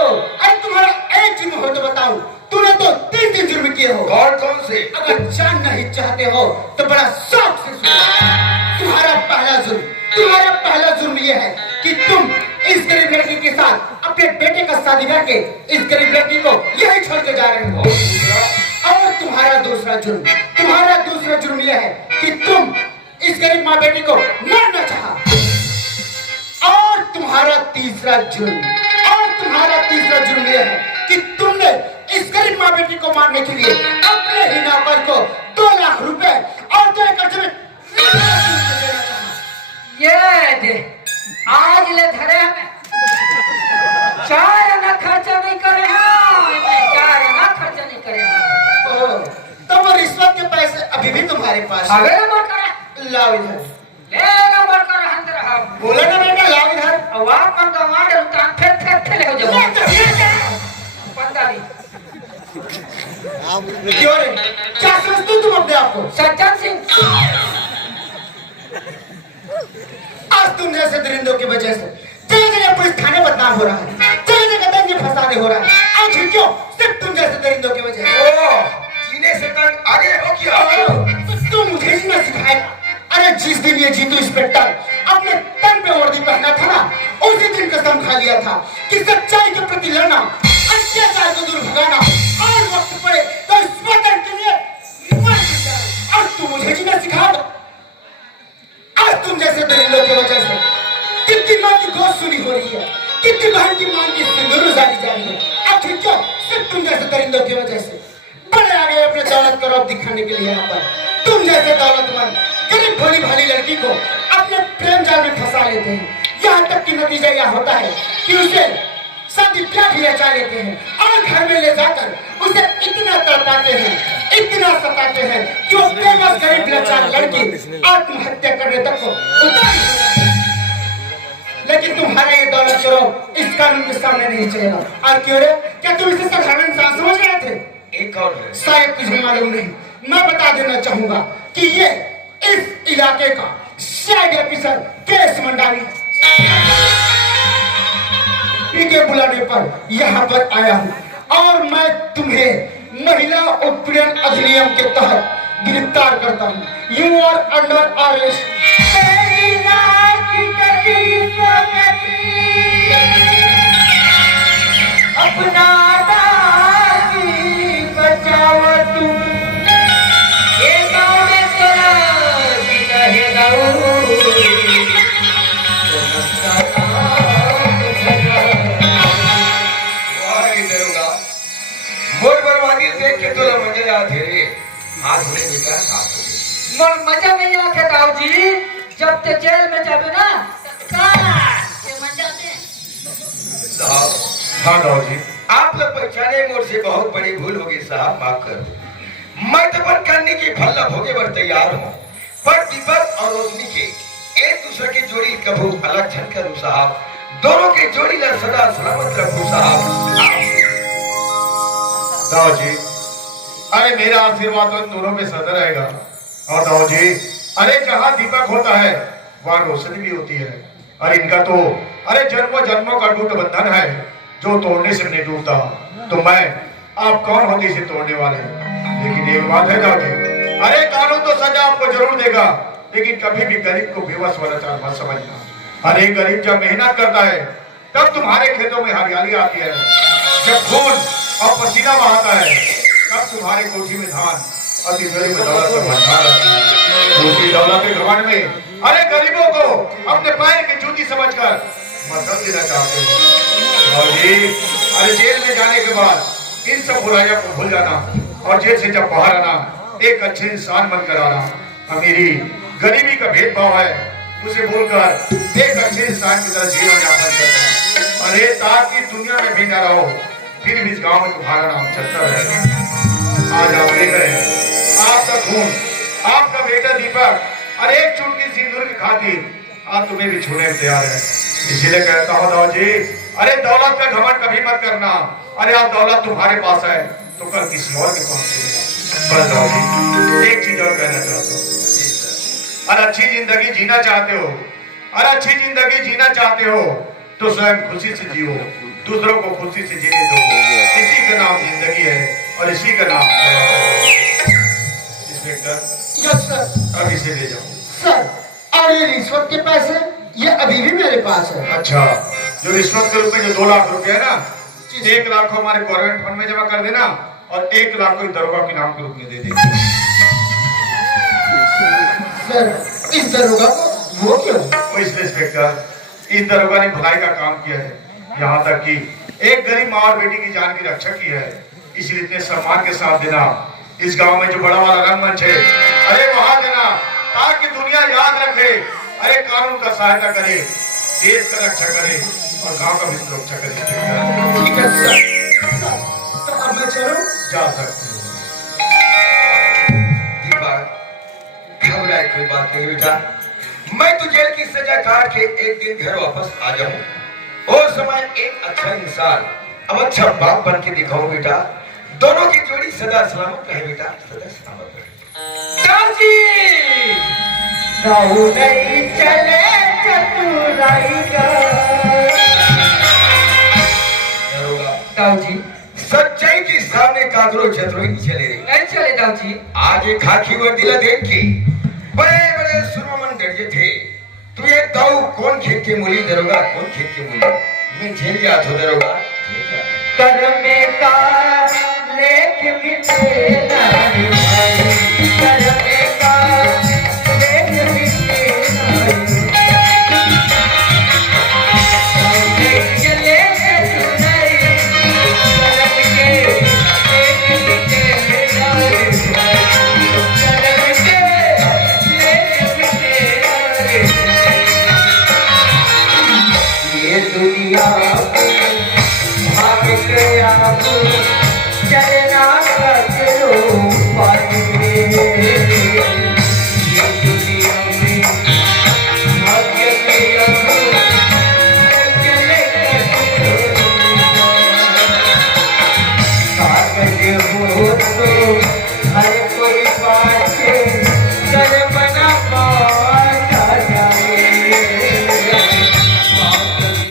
अरे तुम्हारा एक जुर्म हो तो बताओ। तूने तो 3 जुर्म किए हो। कौन से? अगर जान नहीं चाहते हो तो बड़ा शौक से सुनो। तुम्हारा पहला जुर्म यह है कि तुम इस गरीब लड़की के साथ अपने बेटे का शादी करके इस गरीब लड़की को यही छोड़ के जा रहे हो। और तुम्हारा दूसरा जुर्म यह है कि तुम इस गरीब माँ बेटी को मारना चाहा। और तुम्हारा तीसरा जुर्म यह है कि तुमने इस गरीब माँ बेटी को मारने के लिए अपने ही नौकर को 2 लाख रुपए और 2 एकड़ जमीन ये दे आज ले धरे हमें चार आना खर्चा नहीं करे हैं। 4 आना खर्चा नहीं करे हैं। तो वो रिश्वत के पैसे अभी भी तुम्हारे पास है। अगर मत करे लाओ इधर। लेगा मत कर अंदर हम बोला ना बेटा, लाओ इधर। अब आप मन का मार उतान फिर ले हो जाओ। पता नहीं क्यों रे, क्या समझते हो तुम अपने आप को? सज्जन सिंह आज तुम जैसे दरिंदों की वजह से जगह पुलिस थाने बदनाम हो रहा है, जगह जगह दंगे फसाने हो रहा है। आखिर क्यों? सिर्फ तुम जैसे दरिंदों की वजह से। ओ, जीने से तंग आगे हो क्या? तो तुम मुझे ही ना सिखाएगा। अरे जिस दिन ये जीतू इंस्पेक्टर अपने तन पे वर्दी पहना था ना, उसी दिन कसम खा लिया था कि सच्चाई के प्रति लड़ना, अत्याचार को दूर भगाना और वक्त पड़े तो इस वतन के लिए मर जाना। आज तुम मुझे जीना सिखाओगे। आज तुम जैसे दरिंदों की वजह से कितनी मां की गोद सुनी हो रही है, कितनी बहन की मां की सिंदूर उजाड़ी जा रही है। आखिर क्यों? सिर्फ तुम जैसे दरिंदों की वजह से। बड़े आ गए अपने दौलत का रौब दिखाने के लिए यहाँ पर। तुम जैसे दौलतमंद गरीब भोली भाली लड़की को अपने प्रेम जाल में फंसा लेते हैं। यहाँ तक कि नतीजा यह होता है कि उसे शादी ब्याह भी रचा लेते हैं और घर में ले जाकर उसे इतना तड़पाते हैं, इतना सताते हैं कि वो बेबस गरीब लाचार लड़की आत्महत्या करने तक को उतार नहीं सकती। लेकिन तुम्हारे ये दौलत करो इस कानून के सामने नहीं चलेगा। और क्यों रे? क्या तुम इसे साधारण इंसान समझ रहे थे? एक और है। शायद तुझे मालूम नहीं। मैं बता देना चाहूंगा कि ये इस इलाके का साइड ऑफिसर केस मंडावी इनके बुलाने पर यहाँ पर आया हूँ और मैं तुम्हें महिला उत्पीड़न अधिनियम के तहत गिरफ्तार करता हूँ। You are under arrest. अपना दादी बचाओ तुम, ये गाँव में तेरा जीता है गाँव। मोर बर्बादी देख के तो मजा याद है रे। हाथ में बेटा हाथ में। मोर मजा नहीं आखे दाऊ जी, जब ते जेल में जाबे ना का के मजा दे। साहब, हाँ दाऊ जी, आप लोग पहचाने मोर से बहुत बड़ी भूल होगी साहब, माफ कर दो। मैं तो बन करने की भल्ला भोगे पर तैयार हूँ, पर दीपक और रोशनी के एक दूसरे की जोड़ी कभू अलग झन करूँ साहब। दोनों की जोड़ी ला सदा सलामत रखूँ साहब। दाऊ जी, अरे मेरा आशीर्वाद तो इन दोनों पे सदा रहेगा। और दाऊ जी, अरे जहाँ दीपक होता है वहाँ रोशनी भी होती है। और इनका तो अरे जन्मों जन्मों का टूट बंधन है जो तोड़ने से नहीं टूटता। तो मैं आप कौन होते इसे तोड़ने वाले? लेकिन एक बात है दाऊ जी, अरे कानून तो सजा आपको जरूर देगा, लेकिन कभी भी गरीब को बेबस वाला चाल मत समझना। अरे गरीब जब मेहनत करता है तब तुम्हारे खेतों में हरियाली आती है। जब खून और पसीना बहाता है तब तुम्हारे कोठी में धान और तिजोरी में दौलत का भंडार है। दूसरी दौलत के घमंड में अरे गरीबों को अपने पैर की जूती समझकर मदद देना चाहते हो। और जी, अरे जेल में जाने के बाद इन सब बुराइयों को भूल जाना और जेल से जब बाहर आना एक अच्छे इंसान बनकर आना। अमीरी गरीबी का भेदभाव है उसे भूलकर एक अच्छे इंसान की तरह जीवन यापन करना। अरे ताकि दुनिया में भी न रहो फिर भी इस गांव में तुम्हारा नाम चलता रहे। आज आप देख रहे हैं आपका खून, आपका बेटा दीपक और एक चुटकी सिंदूर की खातिर आज तुम्हें भी छोड़ने तैयार है। इसीलिए कहता हूँ दाऊ जी, अरे दौलत का घमंड कभी मत करना। अरे आप दौलत तुम्हारे पास है तो कल किसी और के पास चलेगा। बस दाऊ जी, एक चीज और कहना चाहता हूँ, और अच्छी जिंदगी जीना चाहते हो, और अच्छी जिंदगी जीना चाहते हो तो स्वयं खुशी से जियो, दूसरों को खुशी से जीने दो। इसी का नाम जिंदगी है और इसी का नाम इंस्पेक्टर। Yes sir. अब इसे ले जाओ। सर, और ये रिश्वत के पैसे ये अभी भी मेरे पास है। अच्छा, जो रिश्वत के रूप में जो 2 लाख रुपए है ना, 1 लाख को हमारे गवर्नमेंट फंड में जमा कर देना और 1 लाख को दरोगा के नाम के रूप में दे देना। सर, इस दरोगा को वो क्यों? वो इसलिए इंस्पेक्टर, इस दरोगा ने भलाई का काम किया है, यहाँ तक कि एक गरीब माँ और बेटी की जान की रक्षा की है। इसलिए इतने सम्मान के साथ देना। इस गांव में जो बड़ा वाला रंगमंच है अरे वहां देना ताकि दुनिया याद रखे, अरे कानून का सहायता करे, देश का रक्षा करे और गांव का भी सुरक्षा करे। ठीक है सर। तो अब मैं चलूं? जा सकते हो। घबराए कोई बात नहीं बेटा, मैं तो जेल की सजा काट के एक दिन घर वापस आ जाऊं और समय एक अच्छा इंसान अब अच्छा बाप बन के दिखाऊं बेटा। दोनों की जोड़ी सदा सलामत रहे बेटा, सदा सलामत रहे। दादी नहीं चले चतुराई का दाऊ जी सच्चाई के सामने काकरो छतरो ही चले रे। नहीं चले दाऊ जी। आज एक खाकी वर्दीला देख के बड़े बड़े सुरमन डर थे। तू ये दाऊ कौन खेत के मूली दरोगा, कौन खेत के मूली? मैं झेल गया तो दरोगा, झेल गया। कर में का लेख मिटे